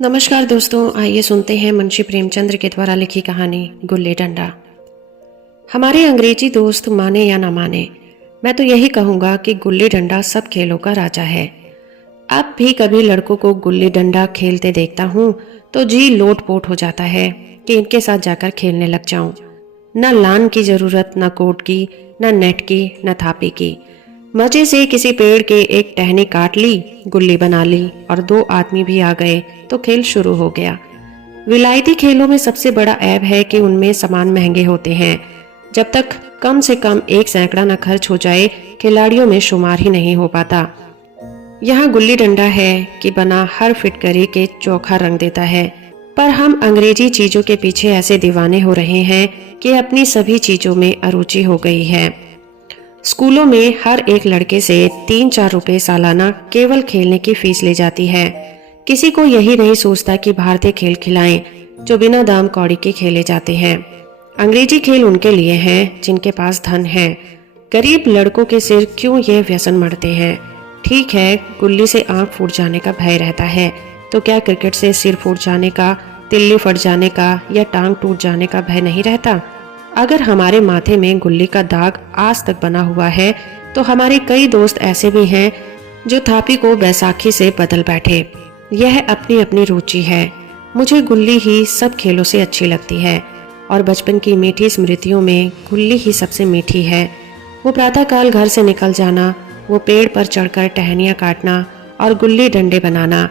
नमस्कार दोस्तों, आइए सुनते हैं मुंशी प्रेमचंद्र के द्वारा लिखी कहानी गुल्ली डंडा। हमारे अंग्रेजी दोस्त माने या ना माने, मैं तो यही कहूँगा कि गुल्ली डंडा सब खेलों का राजा है। अब भी कभी लड़कों को गुल्ली डंडा खेलते देखता हूँ तो जी लोट-पोट हो जाता है कि इनके साथ जाकर खेलने लग जाऊं। न लान की जरूरत, न कोर्ट की, न नेट की, न थापी की। मजे से किसी पेड़ के एक टहनी काट ली, गुल्ली बना ली और दो आदमी भी आ गए तो खेल शुरू हो गया। विलायती खेलों में सबसे बड़ा ऐब है कि उनमें सामान महंगे होते हैं। जब तक कम से कम 1 सैकड़ा न खर्च हो जाए, खिलाड़ियों में शुमार ही नहीं हो पाता। यहाँ गुल्ली डंडा है कि बना हर फिटकरी के चोखा रंग देता है। पर हम अंग्रेजी चीजों के पीछे ऐसे दीवाने हो रहे हैं कि अपनी सभी चीजों में अरुचि हो गई है। स्कूलों में हर एक लड़के से 3-4 रुपए सालाना केवल खेलने की फीस ली जाती है। किसी को यही नहीं सोचता कि भारतीय खेल खिलाएं जो बिना दाम कौड़ी के खेले जाते हैं। अंग्रेजी खेल उनके लिए हैं जिनके पास धन है। गरीब लड़कों के सिर क्यों ये व्यसन मढ़ते हैं। ठीक है, गुल्ली से आंख फूट जाने का भय रहता है, तो क्या क्रिकेट से सिर फूट जाने का, तिल्ली फट जाने का या टांग टूट जाने का भय नहीं रहता। अगर हमारे माथे में गुल्ली का दाग आज तक बना हुआ है तो हमारे कई दोस्त ऐसे भी हैं जो थापी को बैसाखी से बदल बैठे। यह अपनी अपनी रुचि है। मुझे गुल्ली ही सब खेलों से अच्छी लगती है और बचपन की मीठी स्मृतियों में गुल्ली ही सबसे मीठी है। वो प्रातःकाल घर से निकल जाना, वो पेड़ पर चढ़कर टहनियाँ काटना और गुल्ली डंडे बनाना,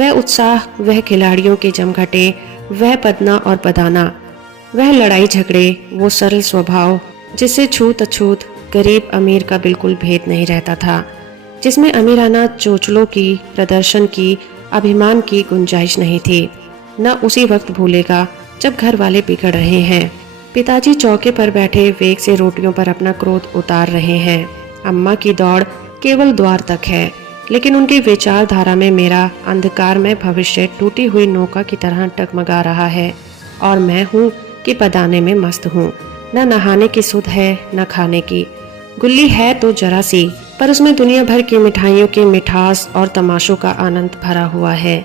वह उत्साह, वह खिलाड़ियों के जमघटे, वह पदना और पदाना, वह लड़ाई झगड़े, वो सरल स्वभाव जिससे छूत अछूत गरीब अमीर का बिल्कुल भेद नहीं रहता था, जिसमें अमीराना चोचलों की, प्रदर्शन की, अभिमान की गुंजाइश नहीं थी। न उसी वक्त भूलेगा जब घर वाले बिगड़ रहे हैं। पिताजी चौके पर बैठे वेग से रोटियों पर अपना क्रोध उतार रहे हैं। अम्मा की दौड़ केवल द्वार तक है, लेकिन उनकी विचारधारा में मेरा अंधकार में भविष्य टूटी हुई नौका की तरह टगमगा रहा है और मैं हूँ कि पदाने में मस्त हूँ। न नहाने की सुध है, न खाने की। गुल्ली है तो जरा सी, पर उसमें दुनिया भर की मिठाइयों की मिठास और तमाशों का आनंद भरा हुआ है।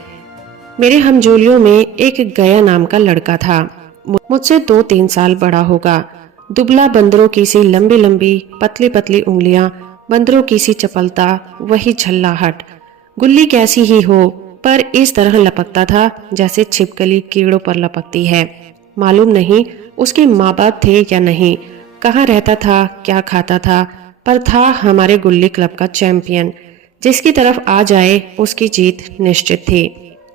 मेरे हमजोलियों में एक गया नाम का लड़का था। मुझसे 2-3 साल बड़ा होगा। दुबला, बंदरों की सी लंबी लंबी पतली पतली उंगलियां, बंदरों की सी चपलता, वही झल्लाहट। गुल्ली कैसी ही हो, पर इस तरह लपकता था जैसे छिपकली कीड़ों पर लपकती है। मालूम नहीं उसके माँ बाप थे या नहीं, कहाँ रहता था, क्या खाता था, पर था हमारे गुल्ली क्लब का चैंपियन। जिसकी तरफ आ जाए उसकी जीत निश्चित थी।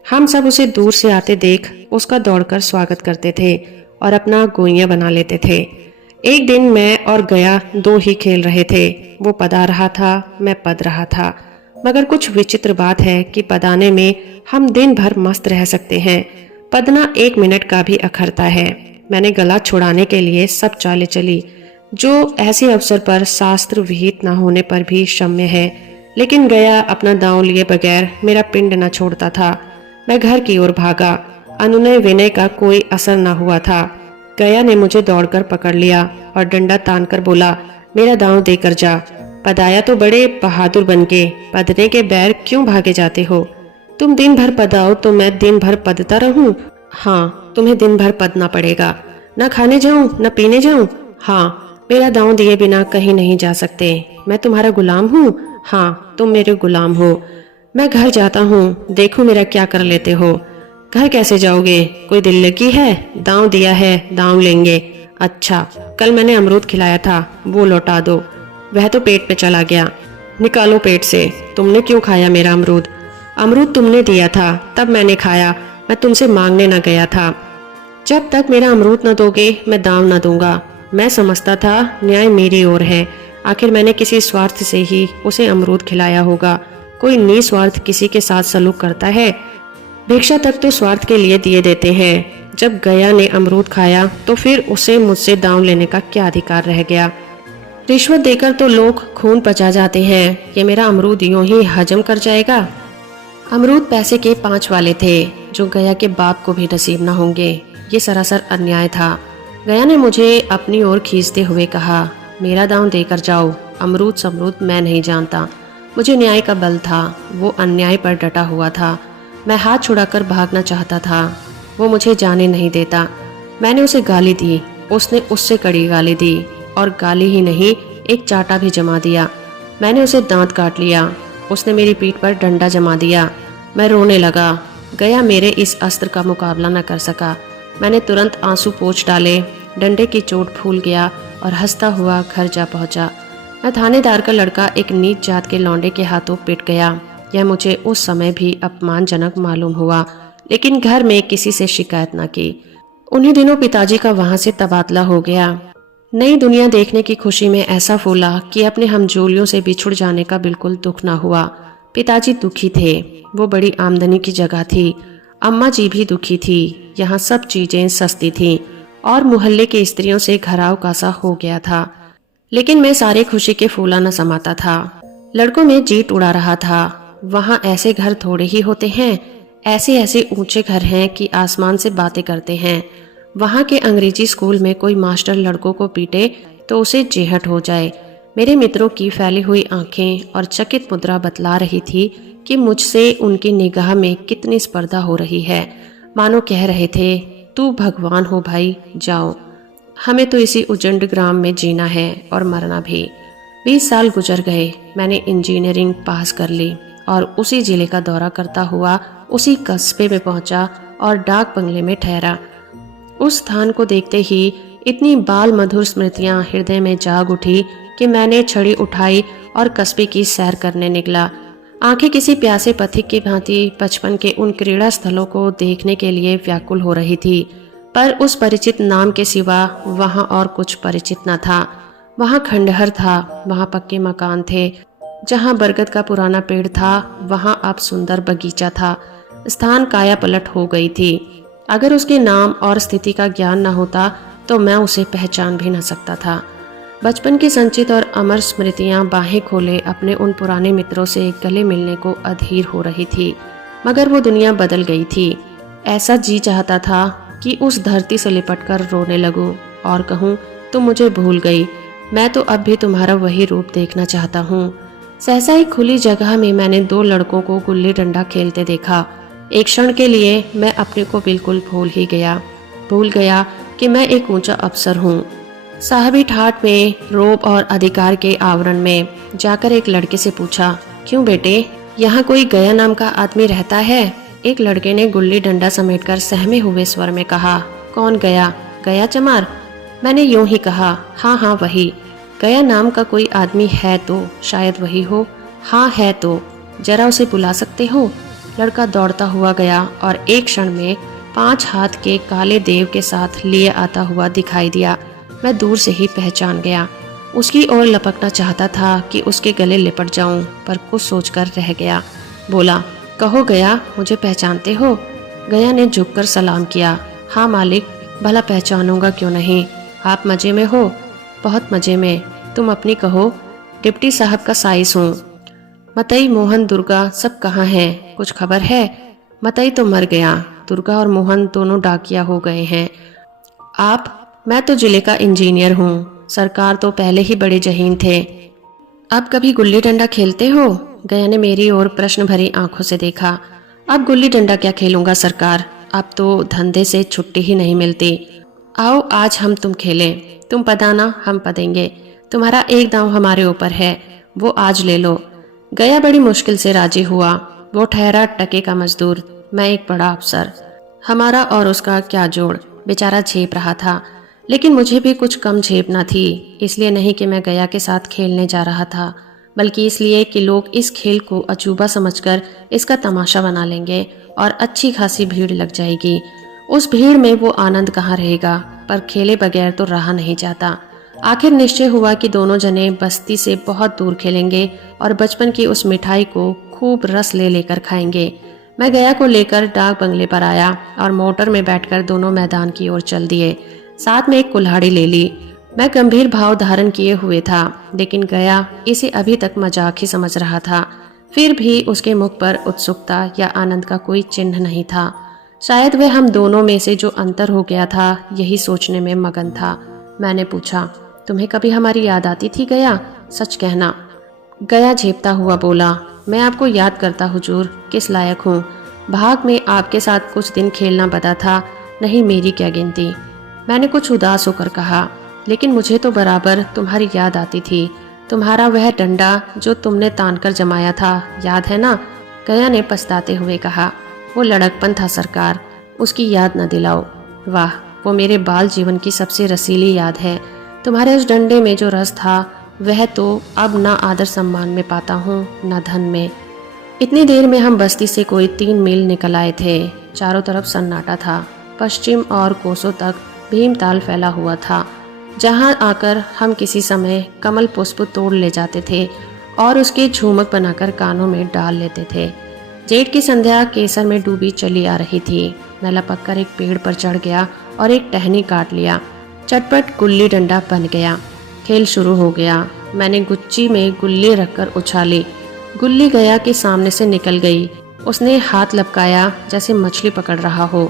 हम सब उसे दूर से आते देख उसका दौड़कर स्वागत करते थे और अपना गोइया बना लेते थे। एक दिन मैं और गया 2 ही खेल रहे थे। वो पदा रहा था, मैं पद रहा था। मगर कुछ विचित्र बात है कि पदाने में हम दिन भर मस्त रह सकते हैं, पदना 1 मिनट का भी अखरता है। मैंने गला छुड़ाने के लिए सब चालें चली जो ऐसे अवसर पर शास्त्र विहित न होने पर भी क्षम्य है, लेकिन गया अपना दांव लिए बगैर मेरा पिंड न छोड़ता था। मैं घर की ओर भागा। अनुनय विनय का कोई असर न हुआ था। गया ने मुझे दौड़कर पकड़ लिया और डंडा तानकर बोला, मेरा दांव देकर जा। पदाया तो बड़े बहादुर बनके, पदने के बैर क्यों भागे जाते हो। तुम दिन भर पदाओ तो मैं दिन भर पदता रहूं? हाँ, तुम्हें दिन भर पदना पड़ेगा। न खाने जाऊं, न पीने जाऊं? हाँ, मेरा दांव दिए बिना कहीं नहीं जा सकते। मैं तुम्हारा गुलाम हूँ? हाँ, तुम मेरे गुलाम हो। मैं घर जाता हूँ, देखो मेरा क्या कर लेते हो। घर कैसे जाओगे? कोई दिल लगी है? दांव दिया है, दांव लेंगे। अच्छा, कल मैंने अमरूद खिलाया था, वो लौटा दो। वह तो पेट में चला गया। निकालो पेट से। तुमने क्यों खाया मेरा अमरूद? अमरूद तुमने दिया था, तब मैंने खाया। मैं तुमसे मांगने न गया था। जब तक मेरा अमरूद न दोगे मैं दांव न दूंगा। मैं समझता था न्याय मेरी ओर है। आखिर मैंने किसी स्वार्थ से ही उसे अमरूद खिलाया होगा। कोई निस्वार्थ किसी के साथ सलूक करता है? भिक्षा तक तो स्वार्थ के लिए दिए देते हैं। जब गया ने अमरूद खाया तो फिर उसे मुझसे दांव लेने का क्या अधिकार रह गया। रिश्वत देकर तो लोग खून पचा जाते हैं, ये मेरा अमरूद यूं ही हजम कर जाएगा। अमरूद पैसे के 5 वाले थे जो गया के बाप को भी नसीब न होंगे। ये सरासर अन्याय था। गया ने मुझे अपनी ओर खींचते हुए कहा, मेरा दांव देकर जाओ। अमरूद समरूद मैं नहीं जानता, मुझे न्याय का बल था। वो अन्याय पर डटा हुआ था। मैं हाथ छुड़ाकर भागना चाहता था, वो मुझे जाने नहीं देता। मैंने उसे गाली दी, उसने उससे कड़ी गाली दी, और गाली ही नहीं, एक चाटा भी जमा दिया। मैंने उसे दांत काट लिया, उसने मेरी पीठ पर डंडा जमा दिया। मैं रोने लगा। गया मेरे इस अस्त्र का मुकाबला न कर सका। मैंने तुरंत आंसू पोंछ डाले, डंडे की चोट फूल गया और हंसता हुआ घर जा पहुंचा। मैं थानेदार का लड़का एक नीच जात के लौंडे के हाथों पिट गया। यह मुझे उस समय भी अपमानजनक मालूम हुआ, लेकिन घर में किसी से शिकायत न की। उन्हीं दिनों पिताजी का वहां से तबादला हो गया। नई दुनिया देखने की खुशी में ऐसा फूला कि अपने हमजोलियों से बिछुड़ जाने का बिल्कुल दुख न हुआ। पिताजी दुखी थे, वो बड़ी आमदनी की जगह थी। अम्मा जी भी दुखी थी, यहाँ सब चीजें सस्ती थीं और मोहल्ले की स्त्रियों से घराव कासा हो गया था। लेकिन मैं सारे खुशी के फूला न समाता था। लड़कों में जीत उड़ा रहा था। वहाँ ऐसे घर थोड़े ही होते हैं, ऐसे ऐसे ऊंचे घर हैं कि आसमान से बातें करते हैं। वहाँ के अंग्रेजी स्कूल में कोई मास्टर लड़कों को पीटे तो उसे जेहट हो जाए। मेरे मित्रों की फैली हुई आंखें और चकित मुद्रा बतला रही थी कि मुझसे उनकी निगाह में कितनी स्पर्धा हो रही है। मानो कह रहे थे, तू भगवान हो भाई, जाओ, हमें तो इसी उजंड ग्राम में जीना है और मरना भी। 20 साल गुजर गए। मैंने इंजीनियरिंग पास कर ली और उसी जिले का दौरा करता हुआ उसी कस्बे में पहुंचा और डाक बंगले में ठहरा। उस स्थान को देखते ही इतनी बाल मधुर स्मृतियां हृदय में जाग उठी कि मैंने छड़ी उठाई और कस्बे की सैर करने निकला। आंखें किसी प्यासे पथिक की भांति बचपन के उन क्रीड़ा स्थलों को देखने के लिए व्याकुल हो रही थी, पर उस परिचित नाम के सिवा वहां और कुछ परिचित न था। वहां खंडहर था, वहां पक्के मकान थे। जहां बरगद का पुराना पेड़ था, वहां अब सुंदर बगीचा था। स्थान काया पलट हो गई थी। अगर उसके नाम और स्थिति का ज्ञान न होता तो मैं उसे पहचान भी न सकता था। बचपन की संचित और अमर स्मृतियां बाहें खोले अपने उन पुराने मित्रों से गले मिलने को अधीर हो रही थी, मगर वो दुनिया बदल गई थी। ऐसा जी चाहता था कि उस धरती से लिपटकर रोने लगूं और कहूं, तुम मुझे भूल गई, मैं तो अब भी तुम्हारा वही रूप देखना चाहता हूँ। सहसा ही खुली जगह में मैंने 2 लड़कों को गुल्ली डंडा खेलते देखा। एक क्षण के लिए मैं अपने को बिल्कुल भूल गया कि मैं एक ऊंचा अफसर हूँ। साहबी ठाट में, रोब और अधिकार के आवरण में जाकर एक लड़के से पूछा, क्यों बेटे, यहाँ कोई गया नाम का आदमी रहता है? एक लड़के ने गुल्ली डंडा समेटकर सहमे हुए स्वर में कहा, कौन गया? गया चमार? मैंने यूं ही कहा, हाँ हाँ वही। गया नाम का कोई आदमी है तो शायद वही हो। हाँ है तो जरा उसे बुला सकते हो? लड़का दौड़ता हुआ गया और एक क्षण में 5 हाथ के काले देव के साथ लिए आता हुआ दिखाई दिया। मैं दूर से ही पहचान गया। उसकी ओर लपकना चाहता था कि उसके गले लिपट जाऊं, पर कुछ सोचकर रह गया। बोला, कहो गया, मुझे पहचानते हो? गया ने झुककर सलाम किया। हाँ मालिक, भला पहचानूंगा क्यों नहीं। आप मजे में हो? बहुत मजे में। तुम अपनी कहो। डिप्टी साहब का साइस हूँ। मतई, मोहन, दुर्गा सब कहाँ हैं? कुछ खबर है? मतई तो मर गया, दुर्गा और मोहन दोनों डाकिया हो गए हैं। आप? मैं तो जिले का इंजीनियर हूँ। सरकार तो पहले ही बड़े जहीन थे। अब कभी गुल्ली डंडा खेलते हो? गया ने मेरी ओर प्रश्न भरी आंखों से देखा। अब गुल्ली डंडा क्या खेलूंगा सरकार, अब तो धंधे से छुट्टी ही नहीं मिलती। आओ आज हम तुम खेलें, तुम पदाना हम पदेंगे। तुम्हारा एक दांव हमारे ऊपर है, वो आज ले लो। गया बड़ी मुश्किल से राजी हुआ। वो ठहरा टके का मजदूर, मैं एक बड़ा अफसर। हमारा और उसका क्या जोड़? बेचारा झेप रहा था, लेकिन मुझे भी कुछ कम झेपना थी। इसलिए नहीं कि मैं गया के साथ खेलने जा रहा था, बल्कि इसलिए कि लोग इस खेल को अजूबा समझकर इसका तमाशा बना लेंगे और अच्छी खासी भीड़ लग जाएगी। उस भीड़ में वो आनंद कहाँ रहेगा, पर खेले बगैर तो रहा नहीं जाता। आखिर निश्चय हुआ कि दोनों जने बस्ती से बहुत दूर खेलेंगे और बचपन की उस मिठाई को खूब रस ले लेकर खाएंगे। मैं गया को लेकर डाक बंगले पर आया और मोटर में बैठकर दोनों मैदान की ओर चल दिए। साथ में एक कुल्हाड़ी ले ली। मैं गंभीर भाव धारण किए हुए था, लेकिन गया इसे अभी तक मजाक ही समझ रहा था। फिर भी उसके मुख पर उत्सुकता या आनंद का कोई चिन्ह नहीं था। शायद वह हम दोनों में से जो अंतर हो गया था, यही सोचने में मगन था। मैंने पूछा, तुम्हें कभी हमारी याद आती थी गया? सच कहना। गया झेपता हुआ बोला, मैं आपको याद करता हुजूर, किस लायक हूँ। भाग में आपके साथ कुछ दिन खेलना बता था, नहीं मेरी क्या गिनती। मैंने कुछ उदास होकर कहा, लेकिन मुझे तो बराबर तुम्हारी याद आती थी। तुम्हारा वह डंडा जो तुमने तान कर जमाया था, याद है ना? गया ने पछताते हुए कहा। वो लड़कपन था सरकार, उसकी याद न दिलाओ। वाह, वो मेरे बाल जीवन की सबसे रसीली याद है। तुम्हारे उस डंडे में जो रस था वह तो अब ना आदर सम्मान में पाता हूँ न धन में। इतनी देर में हम बस्ती से कोई 3 मील निकल आए थे। चारों तरफ सन्नाटा था। पश्चिम और कोसों तक भीमताल फैला हुआ था, जहाँ आकर हम किसी समय कमल पुष्प तोड़ ले जाते थे और उसके झूमक बनाकर कानों में डाल लेते थे। जेठ की संध्या केसर में डूबी चली आ रही थी। मैं लपक कर एक पेड़ पर चढ़ गया और एक टहनी काट लिया। चटपट गुल्ली डंडा बन गया। खेल शुरू हो गया। मैंने गुच्ची में गुल्ली रखकर उछाली। गुल्ली गया के सामने से निकल गई। उसने हाथ लपकाया जैसे मछली पकड़ रहा हो।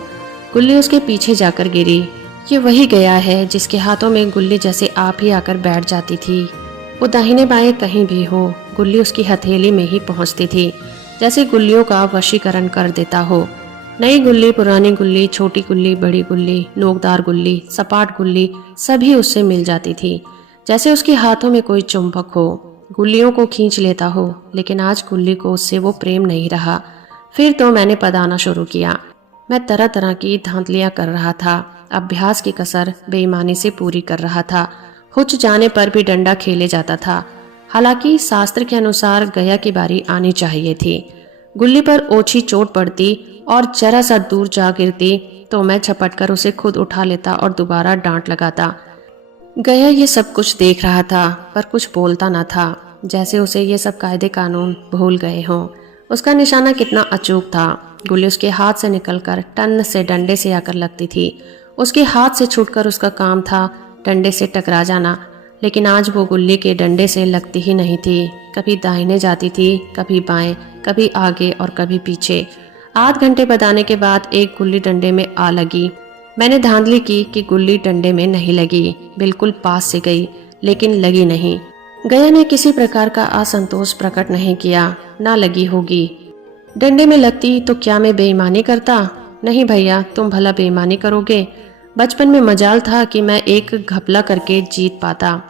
गुल्ली उसके पीछे जाकर गिरी। ये वही गया है जिसके हाथों में गुल्ली जैसे आप ही आकर बैठ जाती थी। वो दाहिने बाएं कहीं भी हो, गुल्ली उसकी हथेली में ही पहुंचती थी, जैसे गुल्लियों का वशीकरण कर देता हो। नई गुल्ली, पुरानी गुल्ली, छोटी गुल्ली, बड़ी गुल्ली, नोकदार गुल्ली, सपाट गुल्ली, सभी उससे मिल जाती थी, जैसे उसके हाथों में कोई चुंबक हो, गुल्लियों को खींच लेता हो। लेकिन आज गुल्ली को उससे वो प्रेम नहीं रहा। फिर तो मैंने पदाना शुरू किया। मैं तरह तरह की धांधलियां कर रहा था। अभ्यास की कसर बेईमानी से पूरी कर रहा था। हुच जाने पर भी डंडा खेले जाता था। हालांकि शास्त्र के अनुसार गया की बारी आनी चाहिए थी। गुल्ली पर ओछी चोट पड़ती और जरा सा दूर जा गिरती तो मैं झपटकर उसे खुद उठा लेता और दोबारा डांट लगाता। गया ये सब कुछ देख रहा था पर कुछ बोलता न था, जैसे उसे ये सब कायदे कानून भूल गए हों। उसका निशाना कितना अचूक था। गुल्ली उसके हाथ से निकलकर टन से डंडे से आकर लगती थी। उसके हाथ से छूटकर उसका काम था डंडे से टकरा जाना। लेकिन आज वो गुल्ली के डंडे से लगती ही नहीं थी। कभी दाहिने जाती थी, कभी बाएं, कभी आगे और कभी पीछे। आध घंटे बदाने के बाद एक गुल्ली डंडे में आ लगी। मैंने धांधली की कि गुल्ली डंडे में नहीं लगी। बिल्कुल पास से गई, लेकिन लगी नहीं। गया ने किसी प्रकार का असंतोष प्रकट नहीं किया। ना लगी होगी। डंडे में लगती तो क्या मैं बेईमानी करता? नहीं भैया, तुम भला बेईमानी करोगे? बचपन में मजाल था कि मैं एक घपला करके जीत पाता,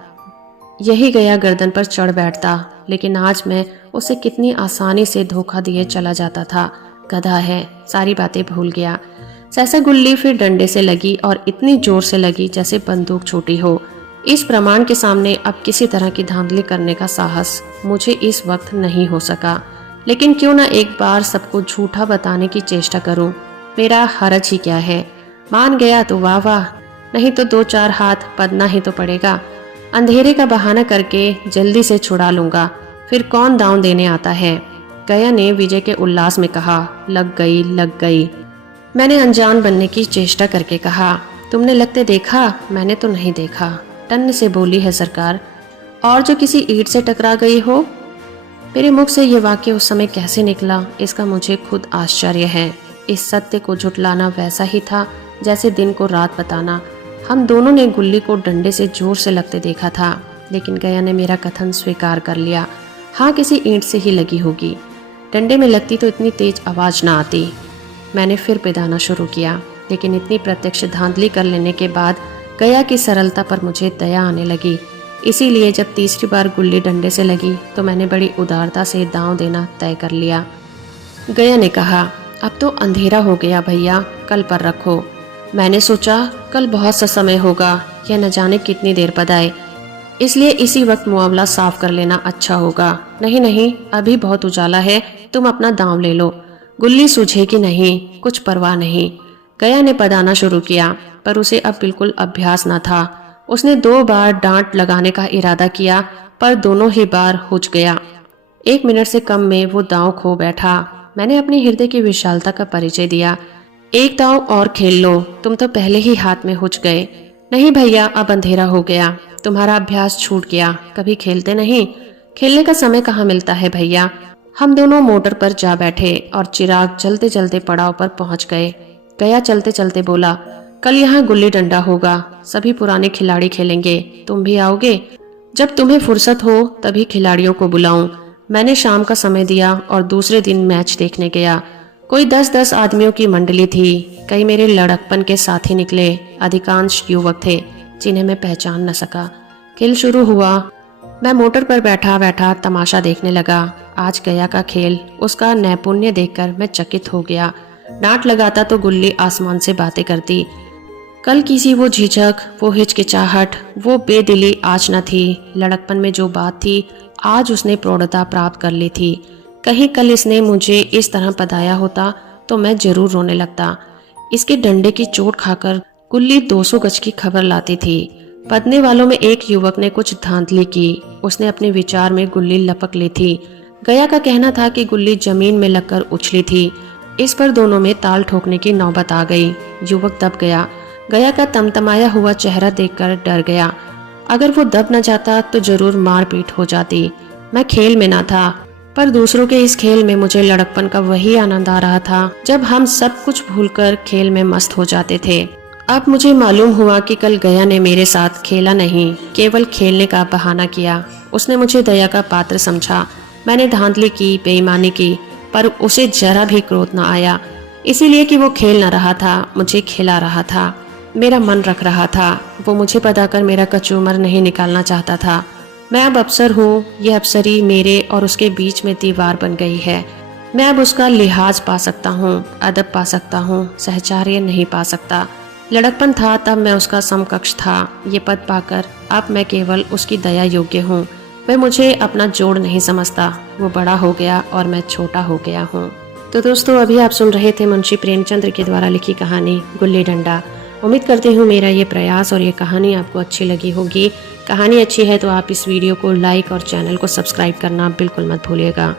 यही गया गर्दन पर चढ़ बैठता। लेकिन आज मैं उसे कितनी आसानी से धोखा दिए चला जाता था। गधा है, सारी बातें भूल गया। सहसा गुल्ली फिर डंडे से लगी और इतनी जोर से लगी जैसे बंदूक छोटी हो। इस प्रमाण के सामने अब किसी तरह की धांधली करने का साहस मुझे इस वक्त नहीं हो सका। लेकिन क्यों ना एक बार सबको झूठा बताने की चेष्टा करूं। मेरा हरज ही क्या है। मान गया तो वाह वाह, नहीं तो 2-4 हाथ पदना ही तो पड़ेगा। अंधेरे का बहाना करके जल्दी से छुड़ा लूंगा, फिर कौन दांव देने आता है। गया ने विजय के उल्लास में कहा। लग गई, लग गई। मैंने अनजान बनने की चेष्टा करके कहा, तुमने लगते देखा? मैंने तो नहीं देखा। टन से बोली है सरकार। और जो किसी ईंट से टकरा गई हो? मेरे मुख से ये वाक्य उस समय कैसे निकला, इसका मुझे खुद आश्चर्य है। इस सत्य को झुटलाना वैसा ही था जैसे दिन को रात बताना। हम दोनों ने गुल्ली को डंडे से जोर से लगते देखा था, लेकिन गया ने मेरा कथन स्वीकार कर लिया। हाँ, किसी ईंट से ही लगी होगी। डंडे में लगती तो इतनी तेज आवाज ना आती। मैंने फिर पिदाना शुरू किया, लेकिन इतनी प्रत्यक्ष धांधली कर लेने के बाद गया की सरलता पर मुझे दया आने लगी। इसीलिए जब तीसरी बार गुल्ली डंडे से लगी तो मैंने बड़ी उदारता से दांव देना तय कर लिया। गया ने कहा, अब तो अंधेरा हो गया भैया, कल पर रखो। मैंने सोचा कल बहुत सा समय होगा, यह न जाने कितनी देर पद आए, इसलिए इसी वक्त मुआवला साफ कर लेना अच्छा होगा। नहीं नहीं, अभी बहुत उजाला है, तुम अपना दांव ले लो, गुल्ली सूझेगी नहीं, कुछ परवाह नहीं। गया ने पदाना शुरू किया, पर उसे अब बिल्कुल अभ्यास न था। उसने 2 बार डांट लगाने का इरादा किया, पर दोनों ही बार हुच गया। 1 मिनट से कम में वो दांव खो बैठा। मैंने अपने हृदय की विशालता का परिचय दिया। एक दांव और खेल लो, तुम तो पहले ही हाथ में हुच गए। नहीं भैया, अब अंधेरा हो गया, तुम्हारा अभ्यास छूट गया, कभी खेलते नहीं। खेलने का समय कहाँ मिलता है भैया। हम दोनों मोटर पर जा बैठे और चिराग जलते जलते पड़ाव पर पहुंच गए। गया चलते चलते बोला, कल यहाँ गुल्ली डंडा होगा, सभी पुराने खिलाड़ी खेलेंगे, तुम भी आओगे? जब तुम्हें फुर्सत हो तभी खिलाड़ियों को बुलाऊं। मैंने शाम का समय दिया और दूसरे दिन मैच देखने गया। कोई 10-10 आदमियों की मंडली थी। कई मेरे लड़कपन के साथी निकले। अधिकांश युवक थे जिन्हें मैं पहचान न सका। खेल शुरू हुआ। मैं मोटर पर बैठा बैठा तमाशा देखने लगा। आज गया का खेल, उसका नैपुण्य देखकर मैं चकित हो गया। डांट लगाता तो गुल्ली आसमान से बातें करती। कल किसी वो झिझक, वो हिचकिचाहट, वो बेदिली आज न थी। लड़कपन में जो बात थी आज उसने प्रौढ़ता प्राप्त कर ली थी। कहीं कल इसने मुझे इस तरह पदाया होता तो मैं जरूर रोने लगता। इसके डंडे की चोट खाकर गुल्ली 200 गज की खबर लाती थी। पदने वालों में एक युवक ने कुछ धांधली की। उसने अपने विचार में गुल्ली लपक ली थी। गया का कहना था कि गुल्ली जमीन में लगकर उछली थी। इस पर दोनों में ताल ठोकने की नौबत आ गई। युवक दब गया। गया का तमतमाया हुआ चेहरा देखकर डर गया। अगर वो दब न जाता तो जरूर मारपीट हो जाती। मैं खेल में ना था, पर दूसरों के इस खेल में मुझे लड़कपन का वही आनंद आ रहा था जब हम सब कुछ भूलकर खेल में मस्त हो जाते थे। अब मुझे मालूम हुआ कि कल गया ने मेरे साथ खेला नहीं, केवल खेलने का बहाना किया। उसने मुझे दया का पात्र समझा। मैंने धांधली की, बेईमानी की, पर उसे जरा भी क्रोध न आया। इसीलिए कि वो खेल न रहा था, मुझे खिला रहा था, मेरा मन रख रहा था। वो मुझे पताकर मेरा कचूमर नहीं निकालना चाहता था। मैं अब अफसर हूँ। यह अफसरी मेरे और उसके बीच में दीवार बन गई है। मैं अब उसका लिहाज पा सकता हूँ, अदब पा सकता हूँ, सहचार्य नहीं पा सकता। लड़कपन था तब मैं उसका समकक्ष था। ये पद पाकर अब मैं केवल उसकी दया योग्य हूँ। वह मुझे अपना जोड़ नहीं समझता। वो बड़ा हो गया और मैं छोटा हो गया हूँ। तो दोस्तों, अभी आप सुन रहे थे मुंशी प्रेमचंद्र के द्वारा लिखी कहानी गुल्ली डंडा। उम्मीद करती हूँ मेरा ये प्रयास और ये कहानी आपको अच्छी लगी होगी। कहानी अच्छी है तो आप इस वीडियो को लाइक और चैनल को सब्सक्राइब करना बिल्कुल मत भूलिएगा।